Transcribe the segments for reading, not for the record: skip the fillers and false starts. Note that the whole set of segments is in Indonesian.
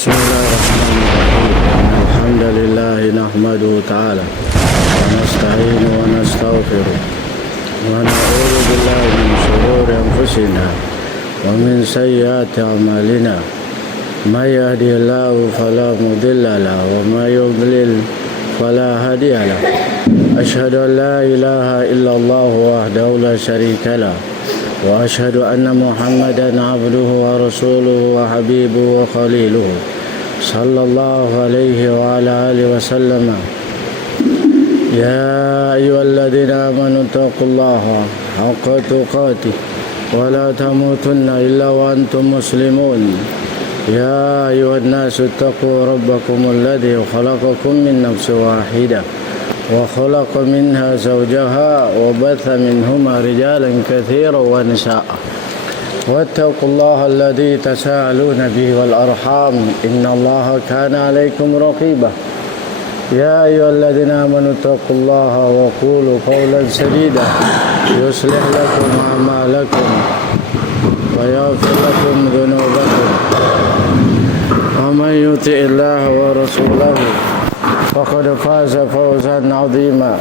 بسم الله الرحمن الرحيم. الحمد لله نحمده تعالى ونستعين ونستغفره ونعوذ بالله من شرور أنفسنا ومن سيئات أعمالنا. من يهده الله فلا مضل له وما يضلل فلا هادي له. أشهد أن لا إله إلا الله وحده لا شريك له وأشهد أن محمدا عبده ورسوله وحبيبه وخليله صلى الله عليه وعلى آله وسلم. يا أيها الذين آمنوا اتقوا الله حق تقاته ولا تموتن إلا وأنتم مسلمون. يا أيها الناس اتقوا ربكم الذي خلقكم من نفس واحدة وخلق منها زوجها وبث منهما رجالا كثيرا ونساء. واتقوا الله الذي تساءلون به والأرحام إن الله كان عليكم رقيبا. يا أيها الذين آمنوا اتقوا الله وقولوا قولا سديدا يصلح لكم أعمالكم ويغفر لكم ذنوبكم ومن يطع الله ورسوله فقد فاز فوزا عظيما.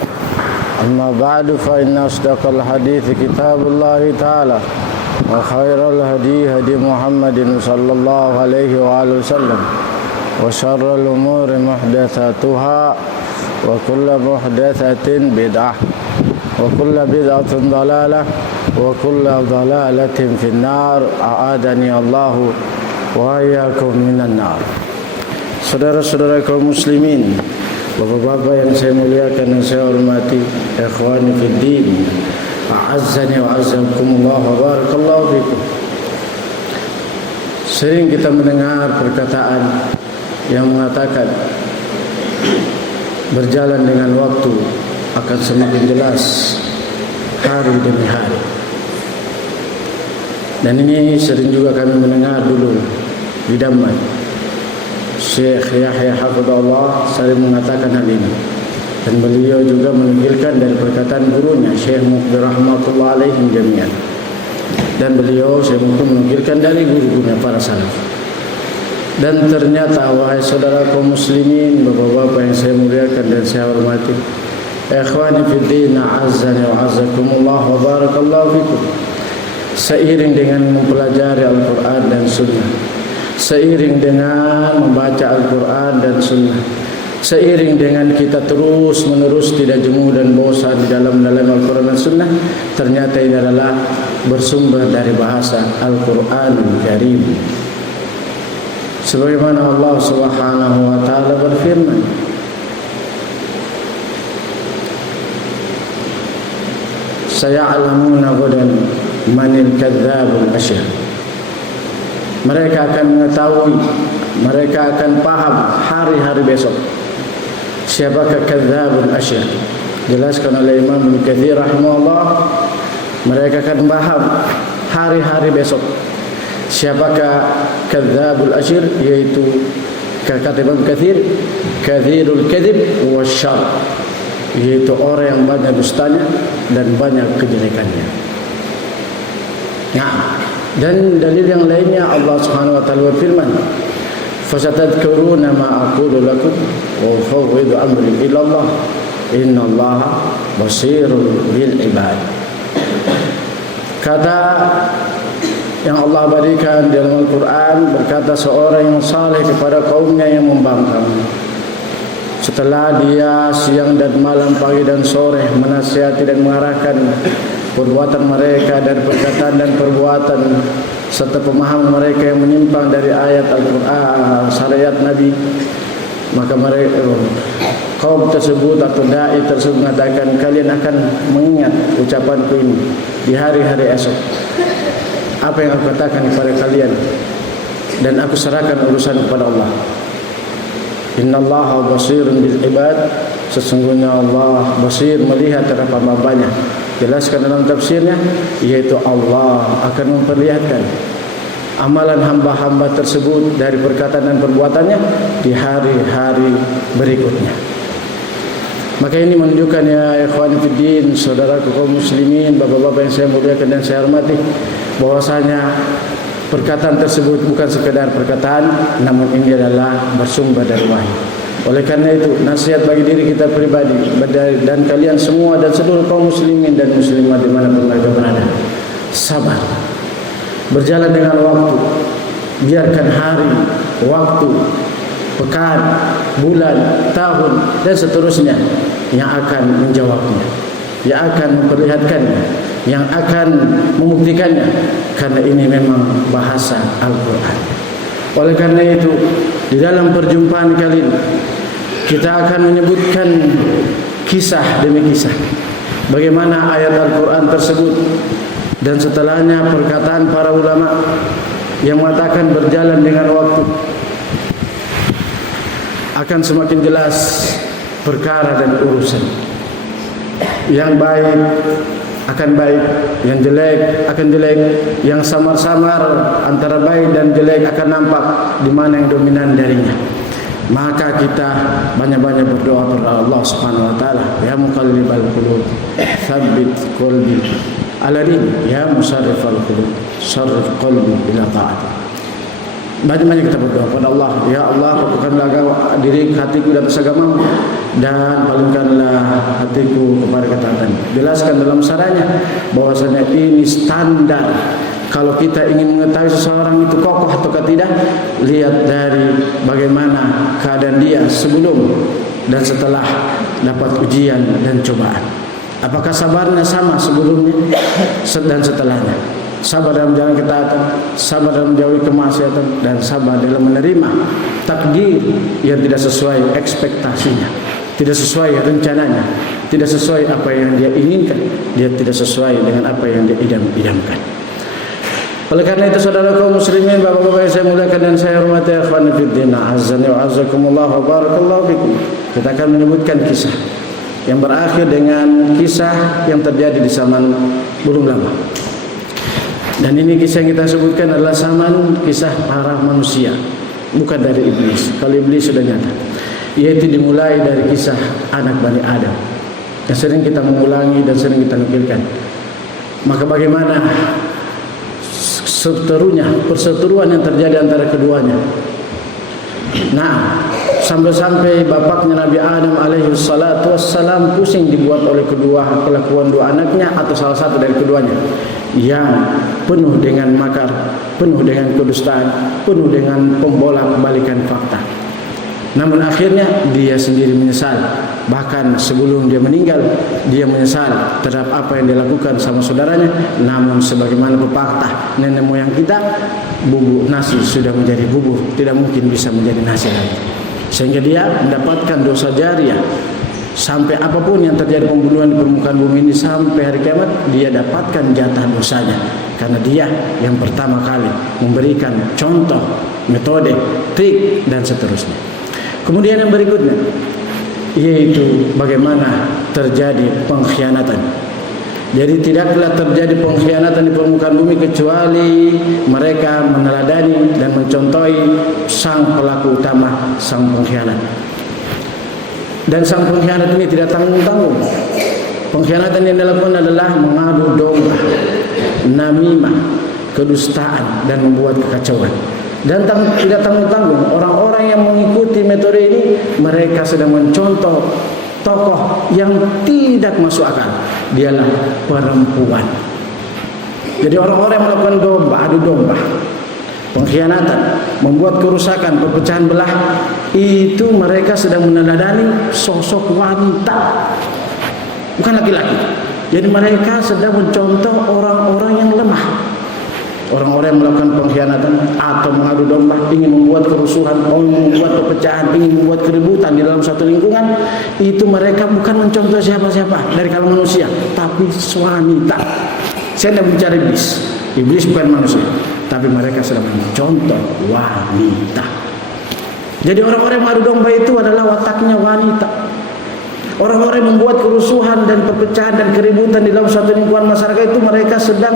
أما بعد فإن أصدق الحديث كتاب الله تعالى وخير الهدي هدي محمد صلى الله عليه وآله وسلم وشر الأمور محدثاتها وكل محدثة بدعة وكل بدعة ضلالة وكل ضلالة في النار. أعاذني الله وإياكم من النار. Saudara-saudara kaum muslimin, bapak-bapak yang saya muliakan dan saya hormati, ikhwani fiddin, a'azzani wa a'azzakumullah wa barakallahu fikum. Sering kita mendengar perkataan yang mengatakan berjalan dengan waktu akan semakin jelas hari demi hari. Dan ini sering juga kami mendengar dulu di Daman. Syekh Yahya Hafidhullah sering mengatakan hal ini, dan beliau juga menukilkan dari perkataan gurunya Syekh Muqbil rahmatullah alaihim jami'an, dan beliau Syekh Muqbil menukilkan dari guru-gurunya para salaf. Dan ternyata wahai saudara kaum muslimin, bapak-bapak yang saya muliakan dan saya hormati, ikhwani fiddin, a'azzani wa a'azzakumullah wa barakallahu fikum, seiring dengan mempelajari Al-Quran dan Sunnah, seiring dengan membaca Al-Quran dan Sunnah, seiring dengan kita terus menerus tidak jemu dan bosan di dalam Al-Quran dan Sunnah, ternyata ini adalah bersumber dari bahasa Al-Quranul Karim. Sebagaimana Allah Subhanahu wa taala berfirman, saya'lamuna ghadan manil kadzdzabul asyir. Mereka akan mengetahui, mereka akan paham hari-hari besok siapakah kadzdzabul asyir. Jelaskan oleh Imam Ibnu Katsir rahimahullah, mereka akan paham hari-hari besok siapakah kadzdzabul asyir, yaitu kata Imam Katsir, katsirul kadzib wasyarr, yaitu orang yang banyak dustanya dan banyak kejelekannya. Nah, dan dalil yang lainnya Allah Subhanahu wa taala berfirman, fasatadkuruna ma aqulu lakum wa ufawwidu amri ila Allah innallaha basirun bil ibad. Kata yang Allah berikan dalam Al-Quran, berkata seorang yang saleh kepada kaumnya yang membangkang, setelah dia siang dan malam, pagi dan sore menasihati dan mengarahkan perbuatan mereka dan perkataan dan perbuatan serta pemahaman mereka yang menyimpang dari ayat Al-Quran, syariat Nabi, maka mereka, kaum tersebut atau dai tersebut mengatakan, kalian akan mengingat ucapanku ini di hari-hari esok. Apa yang aku katakan kepada kalian, dan aku serahkan urusan kepada Allah. Innallaha basirun bil ibad, sesungguhnya Allah basir, melihat terhadap hamba-hambanya. Jelaskan dalam tafsirnya, yaitu Allah akan memperlihatkan amalan hamba-hamba tersebut dari perkataan dan perbuatannya di hari-hari berikutnya. Maka ini menunjukkan, ya ikhwan fiddin, saudara kaum muslimin, bapak-bapak yang saya muliakan dan saya hormati, bahwasanya perkataan tersebut bukan sekedar perkataan, namun ini adalah bersumber dari wahyu. Oleh karena itu, nasihat bagi diri kita pribadi dan kalian semua dan seluruh kaum muslimin dan muslimat dimanapun mereka berada, sabar, berjalan dengan waktu. Biarkan hari, waktu, pekan, bulan, tahun dan seterusnya yang akan menjawabnya, yang akan memperlihatkannya, yang akan membuktikannya, karena ini memang bahasa Al-Quran. Oleh karena itu, di dalam perjumpaan kali ini kita akan menyebutkan kisah demi kisah bagaimana ayat Al-Quran tersebut, dan setelahnya perkataan para ulama yang mengatakan berjalan dengan waktu akan semakin jelas perkara dan urusan. Yang baik akan baik, yang jelek akan jelek, yang samar-samar antara baik dan jelek akan nampak di mana yang dominan darinya. Maka kita banyak-banyak berdoa kepada Allah Subhanahu wa taala, ya muqallibal qulub, tsabbit qalbi ala dinik, ya musarrifal qulub, sarrif qalbi ila ta'atik. Banyak-banyak kita berdoa kepada Allah, ya Allah, bukanlah diri hatiku di atas agamamu, dan palingkanlah hatiku kepada ketaatan. Jelaskan dalam syarahnya bahwasanya ini standar. Kalau kita ingin mengetahui seseorang itu kokoh atau tidak, lihat dari bagaimana keadaan dia sebelum dan setelah dapat ujian dan cobaan. Apakah sabarnya sama sebelumnya dan setelahnya? Sabar dalam jalan ketaatan, sabar dalam menjauhi kemaksiatan, dan sabar dalam menerima takdir yang tidak sesuai ekspektasinya, tidak sesuai rencananya, tidak sesuai apa yang dia inginkan, dia tidak sesuai dengan apa yang dia idam-idamkan. Oleh karena itu, saudara kaum muslimin, bapak-bapak yang saya muliakan dan saya hormati, akhwani fiddin, azzani wa azzakumullah wa barakallahu fikum. Kita akan menyebutkan kisah yang berakhir dengan kisah yang terjadi di zaman belum lama. Dan ini kisah yang kita sebutkan adalah zaman kisah para manusia, bukan dari iblis. Kalau iblis sudah nyata, yaitu dimulai dari kisah anak Bani Adam yang sering kita mengulangi dan sering kita nukilkan. Maka bagaimana perseteruan yang terjadi antara keduanya. Nah, sampai-sampai bapaknya Nabi Adam alaihi salatu wassalam pusing dibuat oleh kelakuan dua anaknya atau salah satu dari keduanya yang penuh dengan makar, penuh dengan kedustaan, penuh dengan pembolak-balikan fakta. Namun akhirnya dia sendiri menyesal. Bahkan sebelum dia meninggal, dia menyesal terhadap apa yang dilakukan sama saudaranya. Namun sebagaimana pepatah nenek moyang kita, bubuk nasi sudah menjadi bubur, tidak mungkin bisa menjadi nasi lagi. Sehingga dia mendapatkan dosa jariah. Sampai apapun yang terjadi pembunuhan di permukaan bumi ini sampai hari kiamat, dia dapatkan jatah dosanya. Karena dia yang pertama kali memberikan contoh, metode, trik, dan seterusnya. Kemudian yang berikutnya, yaitu bagaimana terjadi pengkhianatan. Jadi tidaklah terjadi pengkhianatan di permukaan bumi kecuali mereka meneladani dan mencontohi sang pelaku utama, sang pengkhianat. Dan sang pengkhianat ini tidak tanggung-tanggung. Pengkhianatan yang dilakukan adalah mengadu domba, namimah, kedustaan, dan membuat kekacauan. Dan tidak tanggung-tanggung. Orang-orang yang mengikuti metode ini, mereka sedang mencontoh tokoh yang tidak masuk akal. Dialah perempuan. Jadi orang-orang yang melakukan adu domba, pengkhianatan, membuat kerusakan, perpecahan belah, itu mereka sedang meneladani sosok wanita, bukan laki-laki. Jadi mereka sedang mencontoh orang-orang yang lemah. Orang-orang yang melakukan pengkhianatan atau mengadu domba, ingin membuat kerusuhan, membuat perpecahan, ingin membuat keributan di dalam satu lingkungan, itu mereka bukan mencontoh siapa-siapa dari kalangan manusia, tapi wanita. Saya tidak bicara iblis. Iblis bukan manusia, tapi mereka sedang mencontoh wanita. Jadi orang-orang yang mengadu domba itu adalah wataknya wanita. Orang-orang yang membuat kerusuhan dan perpecahan dan keributan di dalam suatu lingkungan masyarakat itu, mereka sedang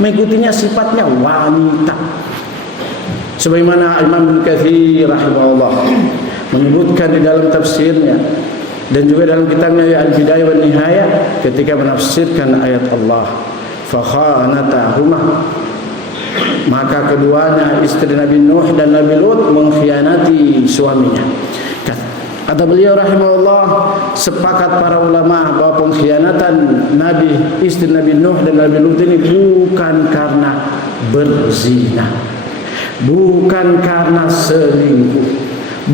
mengikutinya sifatnya wanita. Sebagaimana Imam Ibnu Katsir rahimahullah menyebutkan di dalam tafsirnya dan juga dalam kitabnya Al-Bidayah wan Nihayah ketika menafsirkan ayat Allah, fa khanatahuma, maka keduanya istri Nabi Nuh dan Nabi Lut mengkhianati suaminya. Kata beliau rahimahullah, sepakat para ulama bahwa pengkhianatan istri Nabi Nuh dan Nabi Lut ini bukan karena berzina, bukan karena selingkuh,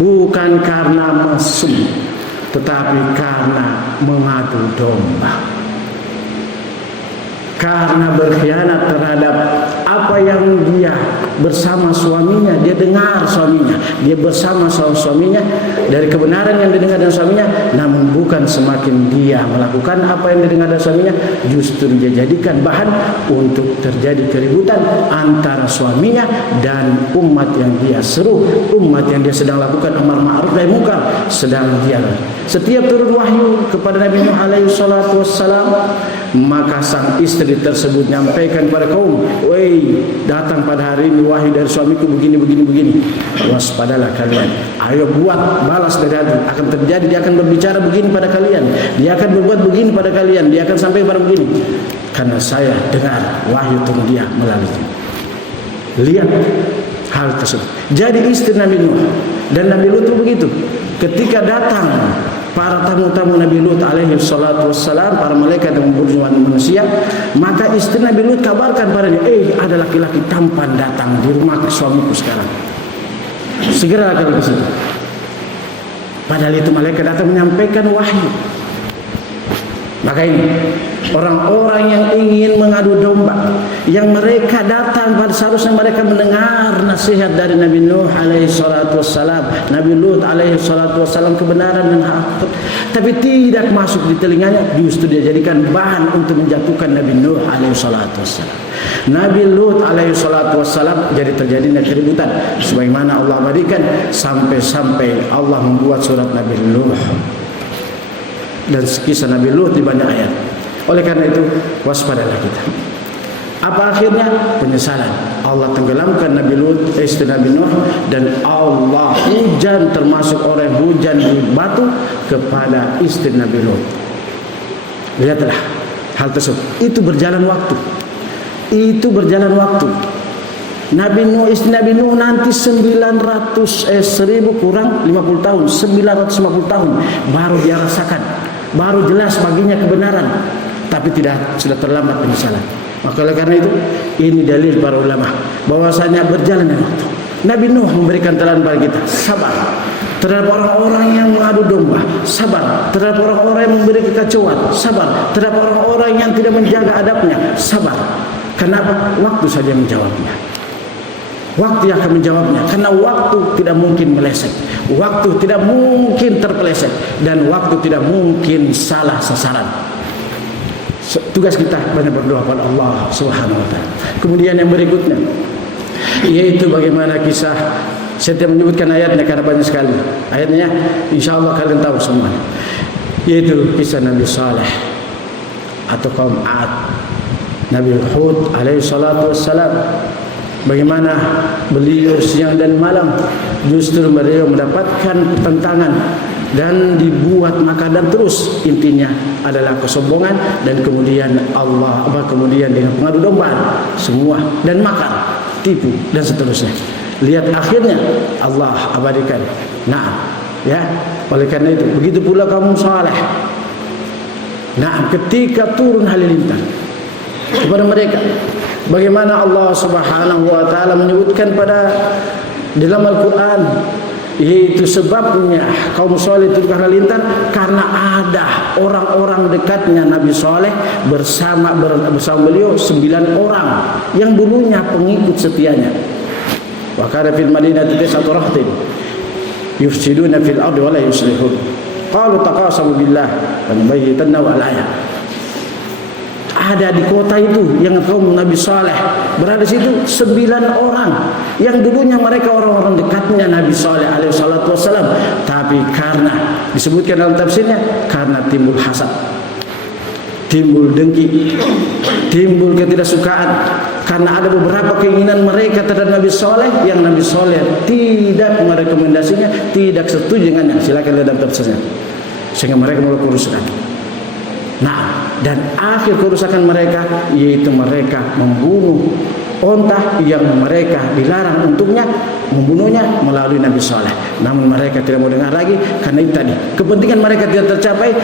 bukan karena mesum, tetapi karena mengadu domba. Karena berkhianat terhadap apa yang dia bersama suaminya, dia dengar suaminya, dia bersama suaminya dari kebenaran yang didengar dari suaminya, namun bukan semakin dia melakukan apa yang didengar dari suaminya, justru dia jadikan bahan untuk terjadi keributan antara suaminya dan umat yang dia seru, umat yang dia sedang lakukan amar ma'ruf nahi munkar, sedang dia. Setiap turun wahyu kepada Nabi Nuh alaihi salatu wassalam, maka sang istri tersebut nyampaikan kepada kaum, "Woi, datang pada hari ini wahyu dari suamiku begini. Waspadalah kalian. Ayo buat balas dari hati. Akan terjadi, dia akan berbicara begini pada kalian. Dia akan berbuat begini pada kalian. Dia akan sampai pada begini. Karena saya dengar wahyu tentang dia melalui." Lihat hal tersebut. Jadi istri Nabi Nuh dan Nabi Lut begitu. Ketika datang para tamu-tamu Nabi Lut alaihi salatu wassalam, para malaikat yang membunuh manusia, maka istri Nabi Lut kabarkan padanya, ada laki-laki tampan datang di rumah suamiku sekarang. Segera kalian ke situ. Padahal itu malaikat datang menyampaikan wahyu. Maka ini orang-orang yang ingin mengadu domba, yang mereka datang pada seharusnya mereka mendengar nasihat dari Nabi Nuh alaihi salatu wassalam, Nabi Lut alaihi salatu wassalam, kebenaran dan hak, tapi tidak masuk di telinganya, justru dia jadikan bahan untuk menjatuhkan Nabi Nuh alaihi salatu wassalam, Nabi Lut alaihi salatu wassalam. Jadi terjadinya keributan sebagaimana Allah abadikan sampai Allah membuat surat Nabi Nuh dan kisah Nabi Lut di banyak ayat. Oleh karena itu waspadalah kita. Apa akhirnya? Penyesalan. Allah tenggelamkan Nabi Lut, istri Nabi Nuh, dan Allah hujan, termasuk orang hujan batu kepada istri Nabi Lut. Lihatlah hal tersebut. Itu berjalan waktu. Nabi Nuh, istri Nabi Nuh nanti 1000 kurang 50 tahun, 950 tahun baru dia rasakan, baru jelas baginya kebenaran, tapi sudah terlambat penyesalan. Maka oleh karena itu ini dalil para ulama bahwasanya berjalannya waktu. Nabi Nuh memberikan teladan pada kita, sabar terhadap orang-orang yang mengadu domba, sabar terhadap orang-orang yang memberi kekacauan, sabar terhadap orang-orang yang tidak menjaga adabnya, sabar. Kenapa? Waktu saja menjawabnya. Waktu yang akan menjawabnya, karena waktu tidak mungkin meleset, waktu tidak mungkin terpeleset, dan waktu tidak mungkin salah sasaran. Tugas kita banyak berdoa pada Allah Subhanahu wa taala. Kemudian yang berikutnya yaitu bagaimana kisah, saya tidak menyebutkan ayatnya karena banyak sekali ayatnya, insyaallah kalian tahu semua, yaitu kisah Nabi Saleh atau kaum Ad, Nabi Hud alaihi salatu wassalam. Bagaimana beliau siang dan malam justru beliau mendapatkan pertentangan dan dibuat makanan terus, intinya adalah kesombongan dan kemudian kemudian dengan pengadu domba semua dan makar, tipu dan seterusnya. Lihat akhirnya Allah abadikan. Nah, ya, oleh karena itu begitu pula kaum Saleh. Nah, ketika turun halilintar kepada mereka, bagaimana Allah Subhanahu wa taala menyebutkan pada dalam Al-Qur'an, yaitu sebabnya kaum Saleh turun halilintar karena ada orang-orang dekatnya Nabi Saleh bersama beliau 9 orang yang dulunya pengikut setianya. Wa kana fil madinati tis'atu rahtin yufsiduna fil ardi wa la yuslihun. Qalu taqasamu billah wa bayyitanna wa al-ayat. Ada di kota itu yang kaum Nabi Saleh berada di situ 9 orang yang dulunya mereka orang-orang dekatnya Nabi Saleh alaihi salatu wasallam, tapi karena disebutkan dalam tafsirnya karena timbul hasad, timbul dengki, timbul ketidaksukaan karena ada beberapa keinginan mereka terhadap Nabi Saleh yang Nabi Saleh tidak merekomendasinya, tidak setuju dengannya. Silakan lihat dalam tafsirnya. Sehingga mereka mulai kerusakan. Nah, dan akhir kerusakan mereka yaitu mereka membunuh onta yang mereka dilarang untuknya membunuhnya melalui Nabi Saleh. Namun mereka tidak mau dengar lagi karena itu tadi kepentingan mereka tidak tercapai,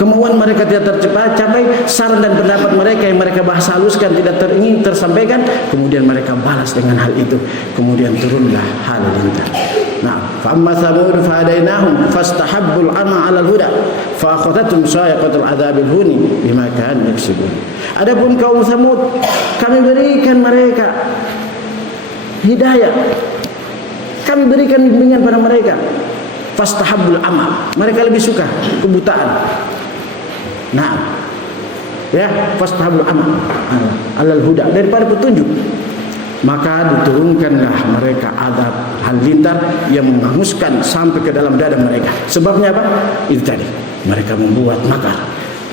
kemauan mereka tidak tercapai, saran dan pendapat mereka yang mereka bahas haluskan tidak ingin tersampaikan, kemudian mereka balas dengan hal itu, kemudian turunlah halilintar. Nah, famma thamud fahadainahum fastahabbul ama 'alal huda fa akhadhatum sa'iqatul adzabil huni bima kanu yaksibun. Adapun kaum Samud, kami berikan mereka hidayah, kami berikan bimbingan pada mereka. Fastahabbul ama, mereka lebih suka kebutaan. Nah, ya, fastahabbul ama 'alal huda, daripada petunjuk. Maka diturunkanlah mereka azab halilintar yang menghanguskan sampai ke dalam dada mereka. Sebabnya apa? Itu tadi, mereka membuat makar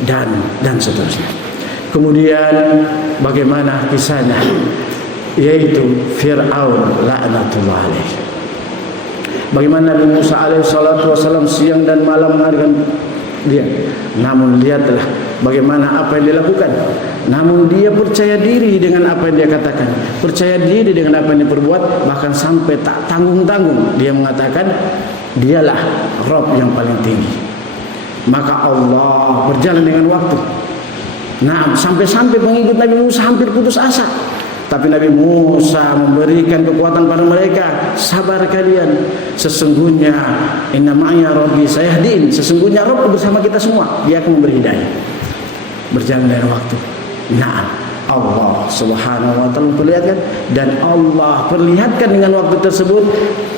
dan seterusnya. Kemudian bagaimana kisahnya? Yaitu Fir'aun laknatullah alaih. Bagaimana Nabi Musa alaihi salatu wasallam siang dan malam mengadakan dia. Namun lihatlah bagaimana apa yang dilakukan. Namun dia percaya diri dengan apa yang dia katakan, percaya diri dengan apa yang dia perbuat, bahkan sampai tak tanggung-tanggung dia mengatakan dialah Rabb yang paling tinggi. Maka Allah berjalan dengan waktu. Nah, sampai-sampai pengikut Nabi Musa hampir putus asa. Tapi Nabi Musa memberikan kekuatan pada mereka. Sabar kalian. Sesungguhnya inna ma'ya rabbi sayahdin. Sesungguhnya Rabb bersama kita semua. Dia akan memberi hidayah. Berjalan dengan waktu. Nah, Allah Subhanahu wa taala perlihatkan, dan Allah perlihatkan dengan waktu tersebut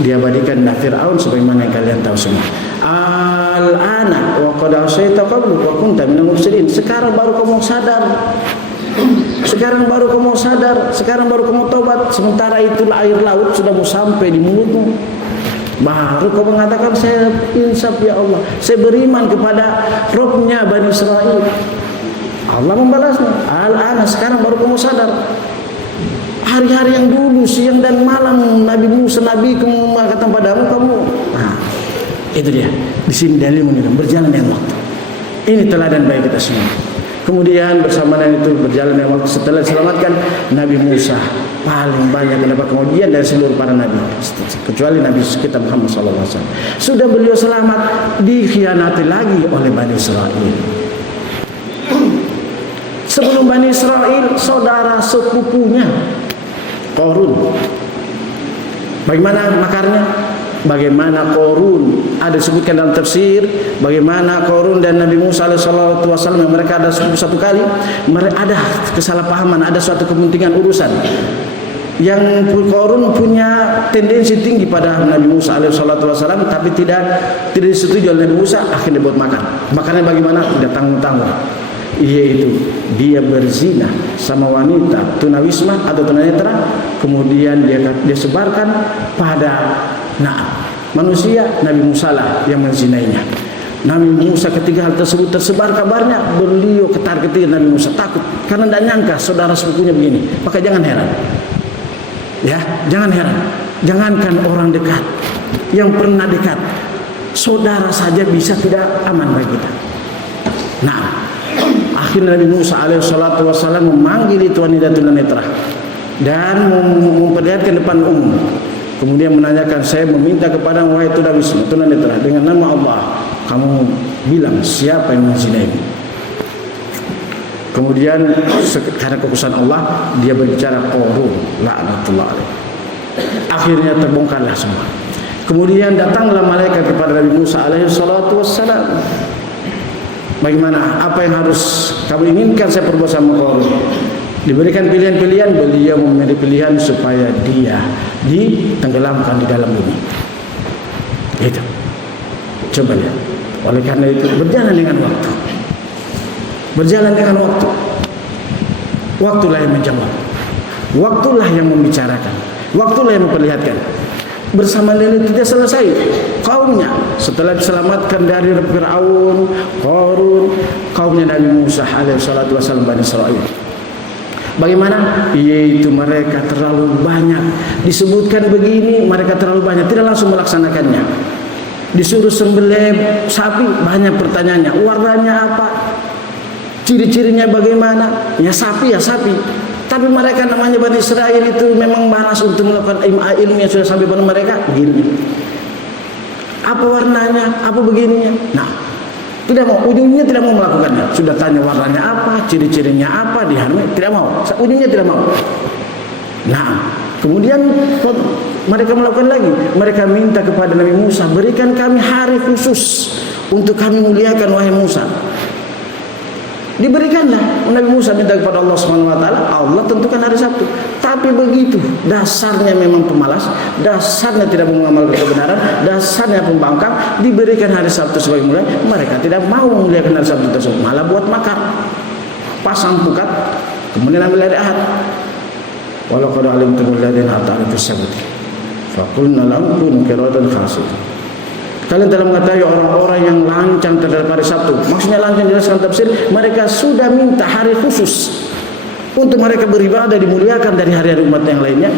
diabadikan Fir'aun sebagaimana yang kalian tahu semua. Al-ana wa qad asaita qablu wa kunta minal mufsidin. Sekarang baru kamu sadar. Sekarang baru kamu sadar, sekarang baru kamu tobat, sementara itulah air laut sudah mau sampai di mulutmu. Baru kau mengatakan saya insaf ya Allah, saya beriman kepada Rabbnya Bani Israel. Allah membalasnya, al-ana, sekarang baru kamu sadar. Hari-hari yang dulu siang dan malam Nabi Musa Nabi kamu mengatakan padamu kamu. Nah, itu dia. Di sini dalil menunjukkan berjalan dengan waktu. Ini teladan bagi kita semua. Kemudian bersamaan itu berjalan dengan waktu, setelah diselamatkan Nabi Musa paling banyak mendapat kemudian dari seluruh para nabi, kecuali Nabi kita Muhammad SAW. Sudah beliau selamat, dikhianati lagi oleh Bani Israel. Sebelum Bani Israel, saudara sepupunya Qarun. Bagaimana makarnya? Bagaimana Qarun ada disebutkan dalam tafsir, bagaimana Qarun dan Nabi Musa alaihissalam yang mereka ada satu kali, mereka ada kesalahpahaman, ada suatu kepentingan urusan. Yang Qarun punya tendensi tinggi pada Nabi Musa alaihissalam, tapi tidak disetujui oleh Nabi Musa, akhirnya buat makan. Makannya bagaimana? Tidak tanggung-tanggung. Yaitu dia berzina sama wanita tunawisma atau tunanetra, kemudian dia sebarkan pada manusia. Nabi Musa lah yang menzinainya. Nabi Musa ketika hal tersebut tersebar kabarnya, beliau ketar-ketir. Nabi Musa takut karena tidak nyangka saudara sepupunya begini. Maka jangan heran, ya, jangan heran. Jangankan orang dekat, yang pernah dekat, saudara saja bisa tidak aman bagi kita. Nah, akhirnya Nabi Musa alaihissalam memanggil itu wanita tunanetra dan memperlihatkan depan umum. Kemudian menanyakan, saya meminta kepada wahai tunanetra dengan nama Allah, kamu bilang siapa yang menzinaimu. Kemudian karena kekuasaan Allah, dia berbicara Qarun laknatullah alaih. Akhirnya terbongkarlah semua. Kemudian datanglah malaikat kepada Nabi Musa alaihissalam. Bagaimana? Apa yang harus kamu inginkan saya perbuat sama Qarun? Diberikan pilihan-pilihan, beliau memilih pilihan supaya dia ditenggelamkan di dalam bumi. Itu. Coba lihat. Oleh karena itu berjalan dengan waktu. Berjalan dengan waktu. Waktulah yang menjawab. Waktulah yang membicarakan. Waktulah yang memperlihatkan. Bersama dengan itu dia selesai. Kaumnya setelah diselamatkan dari Fir'aun, Qarun, kaumnya Nabi Musa alaihissalam Bani Israel. Bagaimana? Yaitu mereka terlalu banyak. Disebutkan begini, mereka terlalu banyak, tidak langsung melaksanakannya. Disuruh sembelih sapi, banyak pertanyaannya. Warnanya apa? Ciri-cirinya bagaimana? Ya sapi, ya sapi. Tapi Tapi mereka namanya Bani Israel itu memang malas untuk melakukan ilmu yang sudah sampai pada mereka. Begini. Apa warnanya? Apa begininya? Nah, tidak mau. Ujungnya tidak mau melakukannya. Sudah tanya warnanya apa, ciri-cirinya apa, dihargai, tidak mau. Ujungnya tidak mau. Nah, kemudian mereka melakukan lagi. Mereka minta kepada Nabi Musa, berikan kami hari khusus untuk kami muliakan wahai Musa. Diberikanlah. Nabi Musa minta kepada Allah Subhanahu wa taala, Allah tentukan hari Sabtu. Tapi begitu, dasarnya memang pemalas, dasarnya tidak mengamalkan kebenaran, dasarnya pembangkang, diberikan hari Sabtu sebagai mulai, mereka tidak mau memuliakan hari Sabtu tersebut, malah buat makar. Pasang pukat, kemudian ambil hari Ahad. Walau qad alimtumul ladzina ata'u bis-sabti faqulna lahum kunu qiradatan khasi'in. Kalian telah mengetahui orang-orang yang lancang terhadap hari Sabtu. Maksudnya lancang jelaskan tafsir, mereka sudah minta hari khusus untuk mereka beribadah, dimuliakan dari hari-hari umat yang lainnya.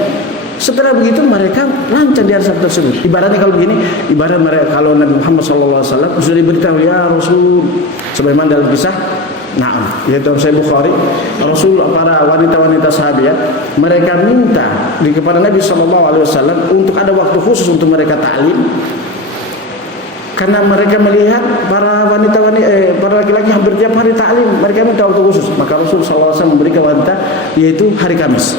Setelah begitu mereka lancang di hari Sabtu tersebut. Ibaratnya kalau begini, ibarat mereka kalau Nabi Muhammad SAW sudah diberitahu, ya Rasul, sebagaimana dalam kisah, yaitu Sahih Bukhari, Rasul para wanita-wanita sahabat mereka minta kepada Nabi SAW untuk ada waktu khusus untuk mereka ta'lim. Karena mereka melihat para para laki-laki hampir tiap hari ta'lim, mereka minta waktu khusus. Maka Rasul SAW memberikan wanita yaitu hari Kamis.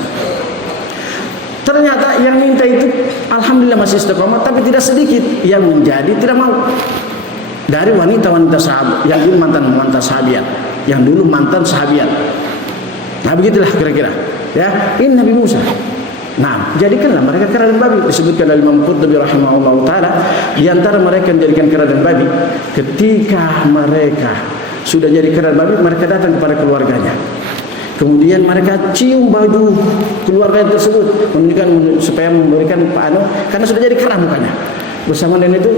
Ternyata yang minta itu alhamdulillah masih istiqomah, tapi tidak sedikit yang menjadi tidak mau. Dari wanita-wanita sahabat yang dulu mantan sahabiat, yang dulu mantan sahabiat. Nah, begitulah kira-kira. Ya, ini Nabi Musa. Nah, jadikanlah mereka kera dan babi. Disebutkan oleh Imam Qurtubi rahimahullah ta'ala, di antara mereka yang dijadikan kera dan babi, ketika mereka sudah jadi kera dan babi, mereka datang kepada keluarganya. Kemudian mereka cium baju keluarga tersebut, menunjukkan supaya memberikan karena sudah jadi kera mukanya. Bersama dengan itu,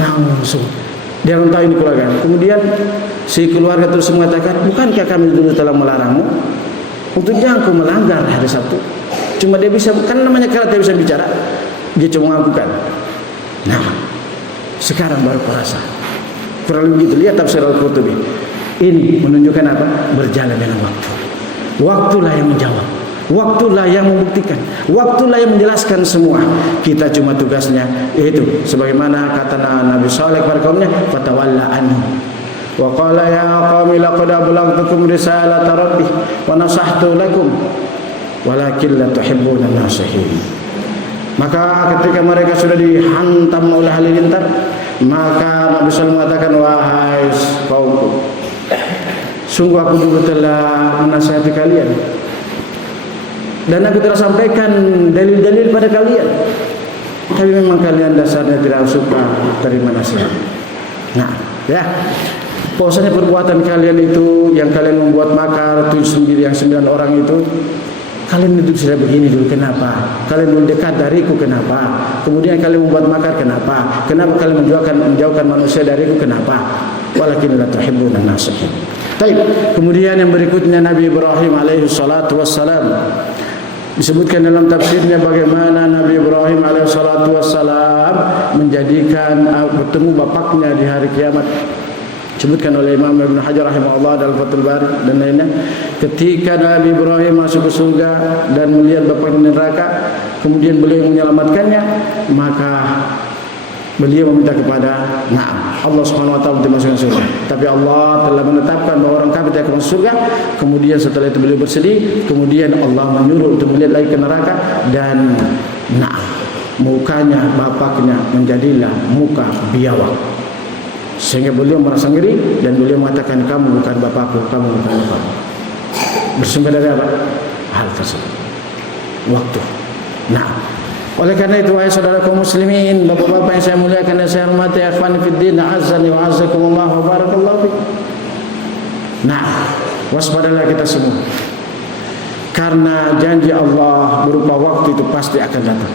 langsung dia tahu ini keluarga. Kemudian si keluarga terus mengatakan, bukankah kami dulu telah melarangmu untuk jangan kau melanggar hari Sabtu? Cuma dia bisa, kan namanya kera dia bisa bicara, dia cuma mengakukan. Nah, sekarang baru perasa. Kurang begitu, lihat tafsir Al-Qurtubi. Ini menunjukkan apa? Berjalan dengan waktu. Waktulah yang menjawab, waktulah yang membuktikan, waktulah yang menjelaskan semua. Kita cuma tugasnya yaitu sebagaimana kata Nabi Saleh kepada kaumnya, fatawalla anhum. Wa qala ya qaumi laqad ablaghtukum risalata rabbi wa nasahtu lakum walakin la tuhibbuna nasihin. Maka ketika mereka sudah dihantam oleh halilintar, maka Nabi SAW mengatakan, wahai kaumku, sungguh aku juga telah menasihati kalian dan aku telah sampaikan dalil-dalil pada kalian, tapi memang kalian dasarnya tidak suka terima nasihat. Nah, ya, bahwasanya perbuatan kalian itu yang kalian membuat makar 9 orang itu, kalian duduk sudah begini dulu, kenapa? Kalian dulu dekat dariku, kenapa? Kemudian kalian membuat makar, kenapa? Kenapa kalian menjauhkan manusia dariku, kenapa? Walakin la tuhibbuna nasihin. Baik, kemudian yang berikutnya Nabi Ibrahim alaihi salatu wassalam. Disebutkan dalam tafsirnya bagaimana Nabi Ibrahim alaihi salatu wassalam menjadikan bertemu bapaknya di hari kiamat. Disebutkan oleh Imam Ibn Hajar rahimahullah dalam Fathul Bari dan lainnya, ketika Nabi Ibrahim masuk ke surga dan melihat bapaknya di neraka, kemudian beliau menyelamatkannya, maka beliau meminta kepada Allah Subhanahu wa taala untuk masuk ke surga. Tapi Allah telah menetapkan bahawa orang kafir tidak akan masuk surga. Kemudian setelah itu beliau bersedih, kemudian Allah menyuruh untuk melihat lagi ke neraka, dan mukanya bapaknya menjadilah muka biawak. Sehingga beliau merasa ngeri dan beliau mengatakan, kamu bukan bapakku, kamu bukan bapakku. Bersumber dari apa? Hal tersebut. Waktu. Oleh karena itu, wahai saudara kaum muslimin, bapak-bapak yang saya muliakan dan saya hormati, akhwani fid din, azani wa azakumullah wa barakallahu fiik. Waspadalah kita semua. Karena janji Allah berupa waktu itu pasti akan datang.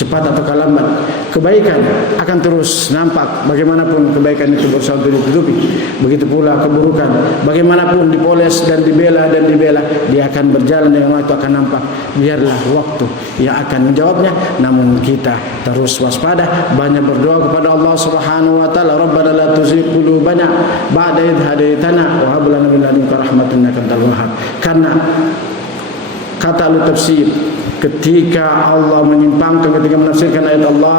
Cepat atau lambat, kebaikan akan terus nampak. Bagaimanapun kebaikan itu berusaha untuk ditutupi, begitu pula keburukan, bagaimanapun dipoles dan dibela, dia akan berjalan dengan waktu, akan nampak. Biarlah waktu yang akan menjawabnya. Namun kita terus waspada, banyak berdoa kepada Allah Subhanahu wa taala, Rabbana la tuzigh qulubana ba'da idh hadaitana wa hab lana min ladunka rahmatan innaka antal wahhab. Karena Kata ahli tafsir, ketika Allah menyimpangkan ketika menafsirkan ayat Allah,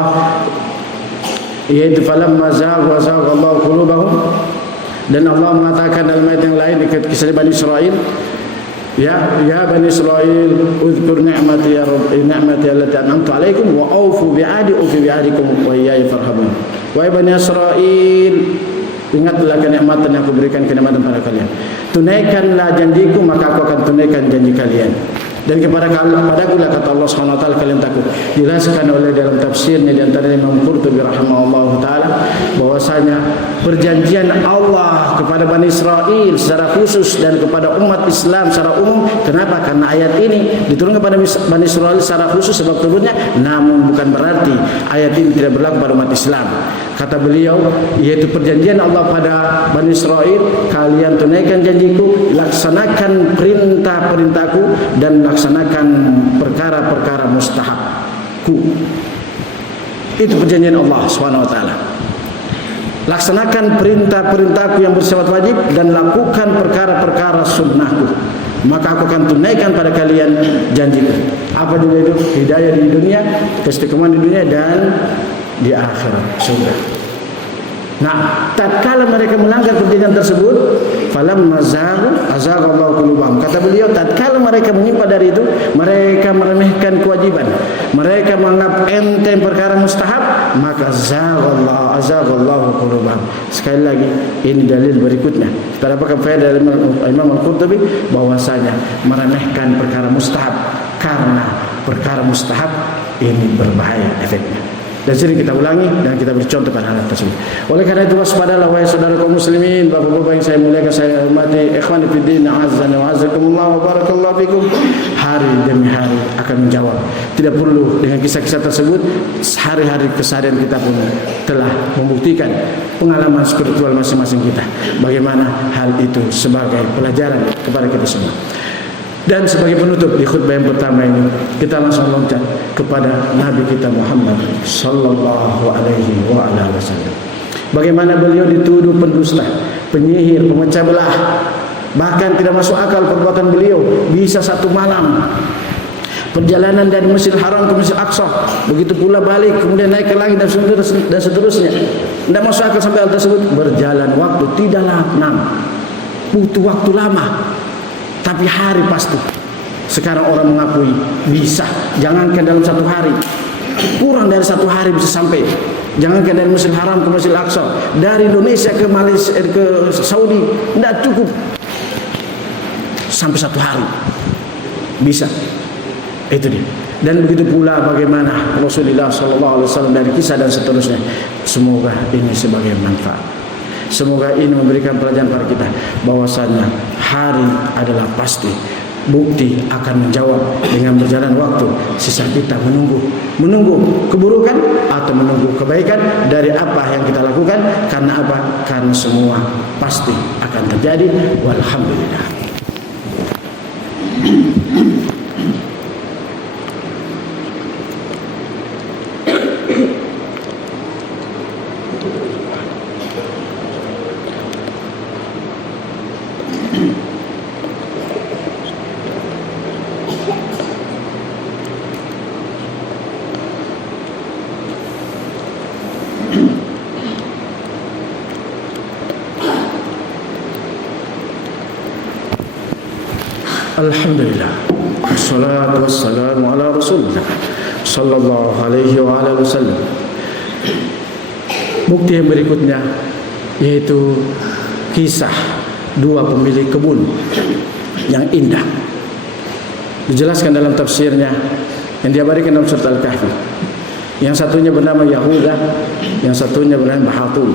yaitu falamma zagha Allahu qulubahum, dan Allah mengatakan dalam ayat yang lain dekat kisah Bani Israel, ya Bani Israel uzkur ni'mati ya rabbi ni'mati allati an'amtu 'alaikum wa aufu bi'ahdi ufi bi'ahdikum wa iyaya farhabun. Wahai Bani Israel, ingatlah kenikmatan yang aku berikan kepada kalian. Tunaikanlah janjiku, maka aku akan tunaikan janji kalian. Dan kepadaku lah kata Allah Subhanahu wa taala kalian takut. Dijelaskan oleh dalam tafsirnya di antara Imam Qurtubi rahimahullahu taala bahwasanya perjanjian Allah kepada Bani Israel secara khusus dan kepada umat Islam secara umum. Kenapa? Karena ayat ini diturunkan kepada Bani Israel secara khusus sebab turunnya, namun bukan berarti ayat ini tidak berlaku pada umat Islam. Kata beliau, yaitu perjanjian Allah pada Bani Israel, kalian tunaikan janjiku, laksanakan perintah-perintahku, dan laksanakan perkara-perkara mustahabku. Itu perjanjian Allah SWT. Laksanakan perintah-perintahku yang bersifat wajib dan lakukan perkara-perkara sunnahku, maka aku akan tunaikan pada kalian janjiku. Apa juga itu? Hidayah di dunia, keistiqomahan di dunia, dan di akhirat surga. Nah, tatkala mereka melanggar perjanjian tersebut, falamma azagha Allahu qulubahum. Kata beliau, tatkala mereka menyimpang dari itu, mereka meremehkan kewajiban, mereka menganggap enteng perkara mustahab, maka azagha Allahu qulubahum. Sekali lagi, ini dalil berikutnya. Terdapat faedah dari Imam Al-Qurtubi bahwasanya meremehkan perkara mustahab karena perkara mustahab ini berbahaya efeknya. Dan sering kita ulangi dan kita beri contoh pada hal tersebut. Oleh karena itu waspadalah wahai saudara kaum muslimin, bapak-bapak yang saya muliakan, saya hormati, ikhwani fiddin, a'azzani wa a'azzakumullah wa barakallahu fikum. Hari demi hari akan menjawab. Tidak perlu dengan kisah-kisah tersebut, hari-hari keseharian kita pun telah membuktikan pengalaman spiritual masing-masing kita. Bagaimana hal itu sebagai pelajaran kepada kita semua. Dan sebagai penutup di khutbah yang pertama ini, kita langsung loncat kepada Nabi kita Muhammad sallallahu alaihi wa ala wasallam. Bagaimana beliau dituduh pendusta, penyihir, pemecah belah. Bahkan tidak masuk akal perbuatan beliau. Bisa satu malam perjalanan dari Masjidil Haram ke Masjidil Aqsa, begitu pula balik, kemudian naik ke langit dan seterusnya. Tidak masuk akal sampai hal tersebut. Berjalan waktu tidaklah butuh waktu lama, tapi hari pasti. Sekarang orang mengakui bisa. Jangankan dalam satu hari, kurang dari satu hari bisa sampai. Jangankan dari Masjidil Haram ke Masjidil Aqsa, dari Indonesia ke Malaysia ke Saudi, tidak cukup sampai satu hari bisa. Itu dia. Dan begitu pula bagaimana Rasulullah SAW dari kisah dan seterusnya. Semoga ini sebagai manfaat. Semoga ini memberikan pelajaran pada kita bahwasanya hari adalah pasti. Bukti akan menjawab dengan berjalan waktu. Sisa kita menunggu keburukan atau menunggu kebaikan dari apa yang kita lakukan. Karena apa? Karena semua pasti akan terjadi. Walhamdulillah. Alhamdulillah, wassalatu wassalamu ala Rasulillah sallallahu alaihi wa ala wasallam. Bukti yang berikutnya yaitu kisah dua pemilik kebun yang indah. Dijelaskan dalam tafsirnya yang diabadikan dalam surat Al-Kahfi. Yang satunya bernama Yahuda, yang satunya bernama Bahatul.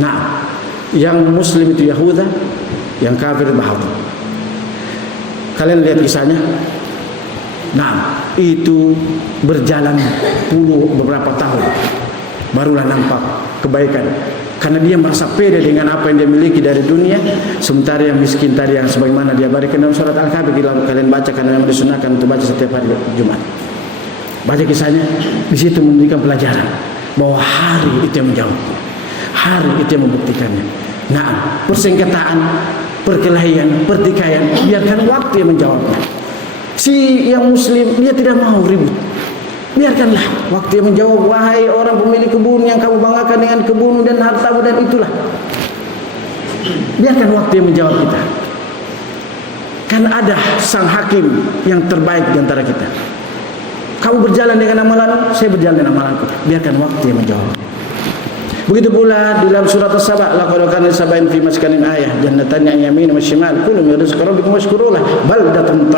Nah, yang muslim itu Yahuda, yang kafir Bahatul. Kalian lihat kisahnya. Nah, itu berjalan beberapa tahun barulah nampak kebaikan. Karena dia merasa pede dengan apa yang dia miliki dari dunia, sementara yang miskin tadi yang sebagaimana dia berikan dalam surat Al-Kahfi, kalian baca karena yang disunahkan untuk baca setiap hari Jumat. Baca kisahnya, di situ memberikan pelajaran bahwa hari itu yang menjawab. Hari itu yang membuktikannya. Nah, persengketaan, perkelahian, pertikaian, biarkan waktu yang menjawabnya. Si yang muslim dia tidak mau ribut. Biarkanlah waktu yang menjawab. Wahai orang pemilik kebun yang kamu banggakan dengan kebun dan hartamu dan itulah. Biarkan waktu yang menjawab kita. Kan ada sang hakim yang terbaik di antara kita. Kamu berjalan dengan amalan, saya berjalan dengan amalanku. Biarkan waktu yang menjawab. Begitu pula di dalam surat As-Saba, laqad kana sabain fi maskanin ayah jannatan an yamin wa shimal kullu min rizqi rabbikum washkurulah baldatun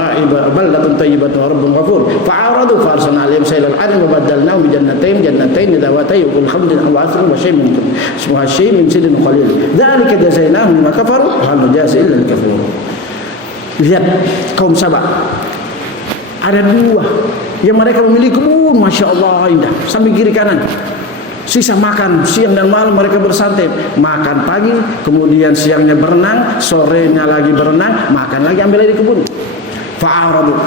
tayyibatun wa rabbun ghafur fa'aradu farsalna 'alaihim saylal 'arim wa badalnahum bi jannatain dawatay ukul khamdin wa 'asrin wa shay'in min sidrin qalil dzalika jazainahum bima kafaru wa hal nujzi illa al-kafur. Lihat kaum Saba, ada dua yang mereka memiliki kebun, masya Allah indah, sambil kiri kanan. Sisa makan siang dan malam mereka bersantai, makan pagi, kemudian siangnya berenang, sorenya lagi berenang, makan lagi, ambil lagi di kebun. Fa'aradu,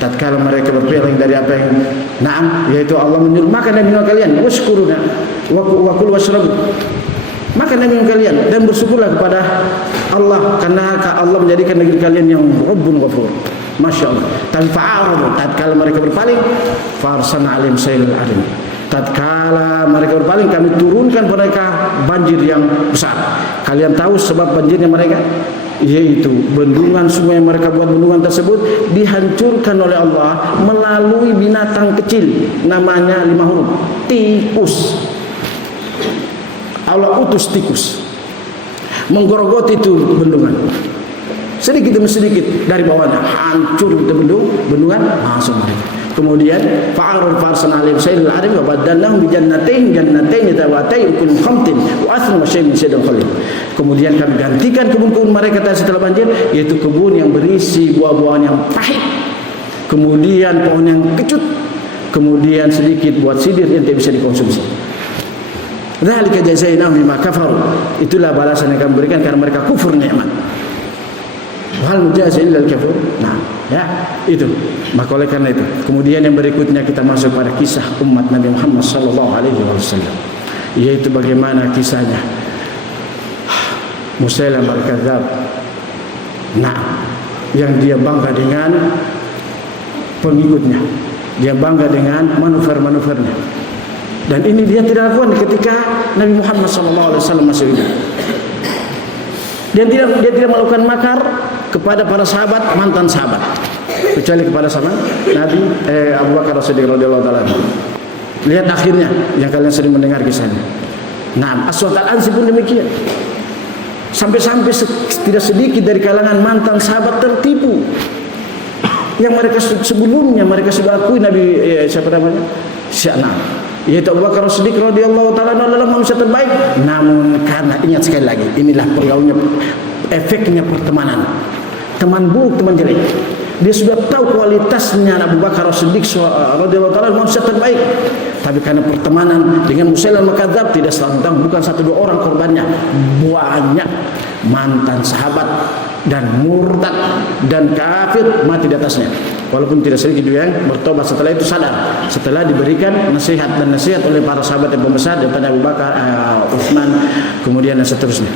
tatkala mereka berpaling dari apa yang na'am, yaitu Allah menyuruh makan dan minum kalian, washkuruna wa kulu washrabu, makan dan minum kalian dan bersyukurlah kepada Allah karena Allah menjadikan negeri kalian yang Rabbun Ghafur. Masya Allah. Tapi fa'aradu, tatkala mereka berpaling, farsalna 'alaihim saylal 'arim, tatkala mereka berpaling kami turunkan mereka banjir yang besar. Kalian tahu sebab banjirnya mereka, yaitu bendungan sungai yang mereka buat bendungan tersebut dihancurkan oleh Allah melalui binatang kecil namanya 5 huruf, tikus. Allah utus tikus menggerogoti itu bendungan sedikit demi sedikit dari bawahnya, hancur itu bendungan masuk mereka. Kemudian fa'arul farsan alim sayyidul arim wa badalnahum bi jannatain dawatay ukul khamtin wa asrin wa syai'in sidqan qalil. Kemudian kami gantikan kebun-kebun mereka setelah banjir, yaitu kebun yang berisi buah-buahan yang pahit, kemudian pohon yang kecut, kemudian sedikit buat sidir yang tidak bisa dikonsumsi. Dzalika jazainahum bima kafaru. Itulah balasan yang kami berikan karena mereka kufur nikmat. Hal mujaz illa al-kafur. Nah, ya, itu. Maka oleh karena itu, kemudian yang berikutnya kita masuk pada kisah umat Nabi Muhammad sallallahu alaihi wasallam, yaitu bagaimana kisahnya Musailamah al-Kadzdzab. Nah, yang dia bangga dengan pengikutnya, dia bangga dengan manuver-manuvernya. Dan ini dia tidak lakukan ketika Nabi Muhammad sallallahu alaihi wasallam masih hidup. Dia tidak melakukan makar kepada para sahabat, mantan sahabat, kecuali kepada sahabat Nabi Abu Bakar As-Siddiq radhiyallahu taala. Lihat akhirnya yang kalian sering mendengar kisahnya. Nah, Aswad Al-Ansi pun demikian. Sampai-sampai tidak sedikit dari kalangan mantan sahabat tertipu. Yang mereka sebelumnya mereka sudah akui Nabi siapa namanya? Sya'na. Yaitu Abu Bakar As-Siddiq radhiyallahu taala adalah manusia terbaik. Namun karena ingat sekali lagi, inilah pergaulannya, efeknya pertemanan. Teman buruk, teman jelek. Dia sudah tahu kualitasnya Abu Bakar As-Siddiq radhiyallahu taala manusia terbaik. Tapi karena pertemanan dengan Musailamah al-Kadzdzab, tidak selalu, bukan 1-2 orang korbannya, banyak mantan sahabat dan murtad dan kafir mati di atasnya. Walaupun tidak sedikit juga yang bertobat setelah itu sadar, setelah diberikan nasihat oleh para sahabat yang pembesar daripada Abu Bakar, Utsman, kemudian dan seterusnya.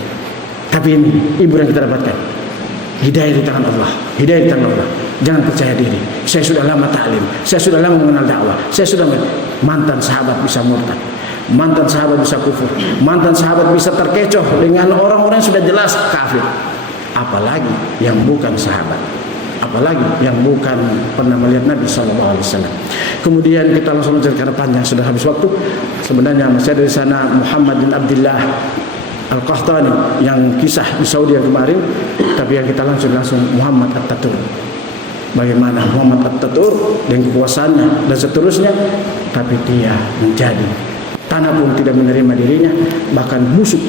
Tapi ini ibu yang kita dapatkan, hidayah di tangan Allah, hidayah di tangan Allah. Jangan percaya diri. Saya sudah lama taklim, saya sudah lama mengenal dakwah, saya sudah mantan sahabat bisa murtad, mantan sahabat bisa kufur, mantan sahabat bisa terkecoh dengan orang-orang yang sudah jelas kafir. Apalagi yang bukan sahabat, apalagi yang bukan pernah melihat Nabi SAW. Kemudian kita langsung menceritakan karena panjang sudah habis waktu. Sebenarnya masih ada di sana Muhammad bin Abdullah Al-Qahtani yang kisah di Saudi yang kemarin, tapi yang kita langsung Muhammad At-Tatur. Bagaimana Muhammad At-Tatur dengan kekuasaannya dan seterusnya, tapi dia menjadi tanah pun tidak menerima dirinya, bahkan busuk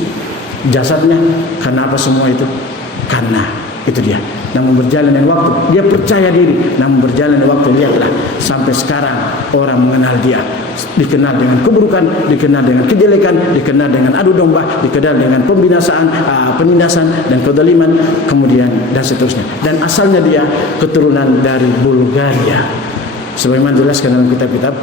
jasadnya. Karena apa semua itu? Karena itu dia. Namun berjalan dengan waktu, dia percaya diri. Namun berjalan dengan waktu, lihatlah sampai sekarang orang mengenal dia, dikenal dengan keburukan, dikenal dengan kejelekan, dikenal dengan adu domba, dikenal dengan pembinasaan, penindasan dan kezaliman, kemudian dan seterusnya. Dan asalnya dia keturunan dari Bulgaria, sebagaimana dijelaskan dalam kitab-kitab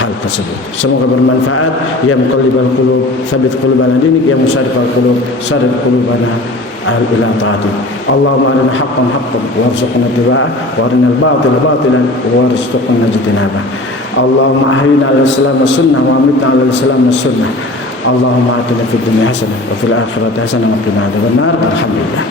hal tersebut. Semoga bermanfaat. Ya muqallibal qulub, tsabbit qulubana dinik, ya musarrifal qulub, sarrif qulubana إلى طاعتك. اللهم أرنا حقا حقا وارزقنا اتباعه وأرنا الباطل باطلا وارزقنا اجتنابه. اللهم أحينا على الإسلام والسنة وأمتنا على الإسلام والسنة. اللهم آتنا في الدنيا حسنة وفي الآخرة حسنة وقنا عذاب النار. الحمد لله.